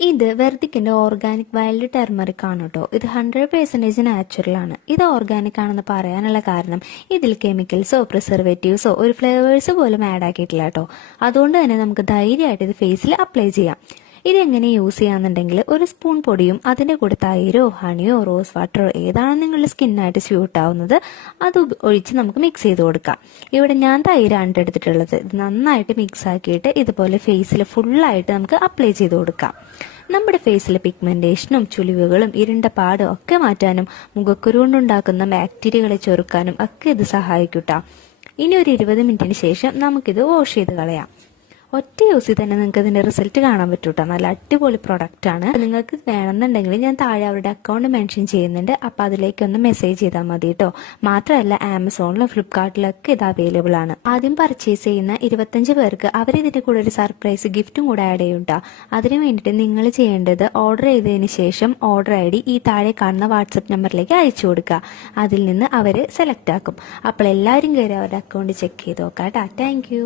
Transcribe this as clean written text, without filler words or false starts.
ഇത് വെർദിക്കിന്റെ organic wild turmeric ആണ് കേട്ടോ. ഇത് 100% നാച്ചുറൽ ആണ്. ഇത് ഓർഗാനിക് ആണെന്ന് പറയാനുള്ള കാരണം ഇതിൽ കെമിക്കൽസോ പ്രിസർവേറ്റീവ്സോ ഒരു ഫ്ലേവേഴ്സ് പോലും ആഡ് ആക്കിയിട്ടില്ല കേട്ടോ. അതുകൊണ്ട് തന്നെ നമുക്ക് ധൈര്യമായിട്ട് ഇത് ഫേസിൽ അപ്ലൈ ചെയ്യാം. ഇതെങ്ങനെ യൂസ് ചെയ്യാന്നുണ്ടെങ്കിൽ ഒരു സ്പൂൺ പൊടിയും അതിന്റെ കൂടെ തൈരോ ഹണിയോ റോസ് വാട്ടറോ ഏതാണ് നിങ്ങളുടെ സ്കിന്നായിട്ട് സ്യൂട്ട് ആവുന്നത് അത് ഒഴിച്ച് നമുക്ക് മിക്സ് ചെയ്ത് കൊടുക്കാം. ഇവിടെ ഞാൻ തൈരാണ് എടുത്തിട്ടുള്ളത്. ഇത് നന്നായിട്ട് മിക്സ് ആക്കിയിട്ട് ഇതുപോലെ ഫേസിൽ ഫുള്ളായിട്ട് നമുക്ക് അപ്ലൈ ചെയ്ത് കൊടുക്കാം. നമ്മുടെ ഫേസിലെ പിഗ്മെന്റേഷനും ചുളിവുകളും ഇരുണ്ട പാടും ഒക്കെ മാറ്റാനും മുഖക്കുരു കൊണ്ടുണ്ടാക്കുന്ന ബാക്ടീരിയകളെ ചെറുക്കാനും ഒക്കെ ഇത് സഹായിക്കൂട്ടാ. ഇനി ഒരു 20 മിനിറ്റിന് ശേഷം നമുക്കിത് വാഷ് ചെയ്ത് കളയാം. ഒറ്റ യൂസിൽ തന്നെ നിങ്ങൾക്ക് ഇതിന്റെ റിസൾട്ട് കാണാൻ പറ്റൂട്ടോ. നല്ല അടിപൊളി പ്രൊഡക്റ്റ് ആണ്. നിങ്ങൾക്ക് വേണമെന്നുണ്ടെങ്കിൽ ഞാൻ താഴെ അവരുടെ അക്കൗണ്ട് മെൻഷൻ ചെയ്യുന്നുണ്ട്. അപ്പൊ അതിലേക്കൊന്ന് മെസ്സേജ് ചെയ്താൽ മതി കേട്ടോ. മാത്രമല്ല ആമസോണിലും ഫ്ലിപ്കാർട്ടിലൊക്കെ ഇത് അവൈലബിൾ ആണ്. ആദ്യം പർച്ചേസ് ചെയ്യുന്ന 25 പേർക്ക് അവരിതിന്റെ കൂടെ ഒരു സർപ്രൈസ് ഗിഫ്റ്റും കൂടെ ആഡ് ചെയ്യൂട്ടോ. അതിനു വേണ്ടിയിട്ട് നിങ്ങൾ ചെയ്യേണ്ടത് ഓർഡർ ചെയ്തതിന് ശേഷം ഓർഡർ ID ഈ താഴെ കാണുന്ന വാട്സപ്പ് നമ്പറിലേക്ക് അയച്ചു കൊടുക്കുക. അതിൽ നിന്ന് അവര് സെലക്ട് ആക്കും. അപ്പോൾ എല്ലാവരും കയറി അവരുടെ അക്കൗണ്ട് ചെക്ക് ചെയ്ത് നോക്കാം. Thank you.